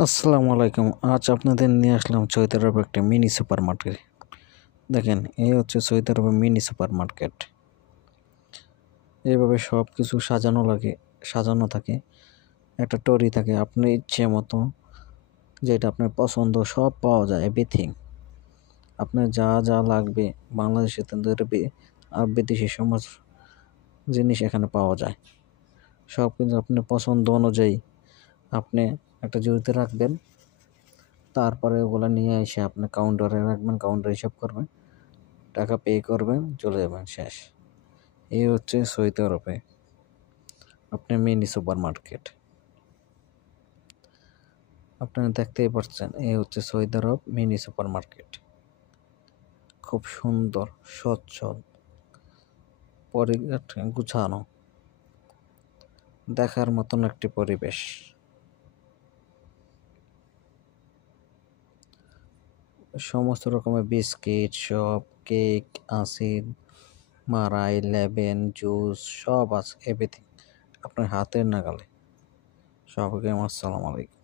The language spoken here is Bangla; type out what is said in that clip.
আসসালামু আলাইকুম। আজ আপনাদের নিয়ে আসলাম সৌদি আরবে একটা মিনি সুপার মার্কেট। দেখেন, এই হচ্ছে সৌদি আরবের মিনি সুপার মার্কেট। এইভাবে সব কিছু সাজানো থাকে। একটা টরি থাকে, আপনার ইচ্ছে মতো যেটা আপনার পছন্দ সব পাওয়া যায়, এভরিথিং। আপনার যা যা লাগবে বাংলাদেশে আর বিদেশি সমস্ত জিনিস এখানে পাওয়া যায়। সব কিন্তু আপনার পছন্দ অনুযায়ী আপনি একটা জুড়িতে রাখবেন। তারপরে ওগুলো নিয়ে এসে আপনি কাউন্টারে রাখবেন, কাউন্টারে হিসাব করবেন, টাকা পে করবেন, চলে যাবেন, শেষ। এই হচ্ছে সৌদি আরবে আপনার মিনি সুপার মার্কেট। আপনারা দেখতেই পাচ্ছেন, এই হচ্ছে সৌদি আরব মিনি সুপার মার্কেট। খুব সুন্দর, সচ্ছল, পরিপাটি, গুছানো, দেখার মতন একটি পরিবেশ। সমস্ত রকমের বিস্কিট, সব কেক, আইসিড, মারাই, লেবেন, জুস সব আছে, এভরিথিং আপনার হাতের নাগালে। সবাইকে আসসালামু আলাইকুম।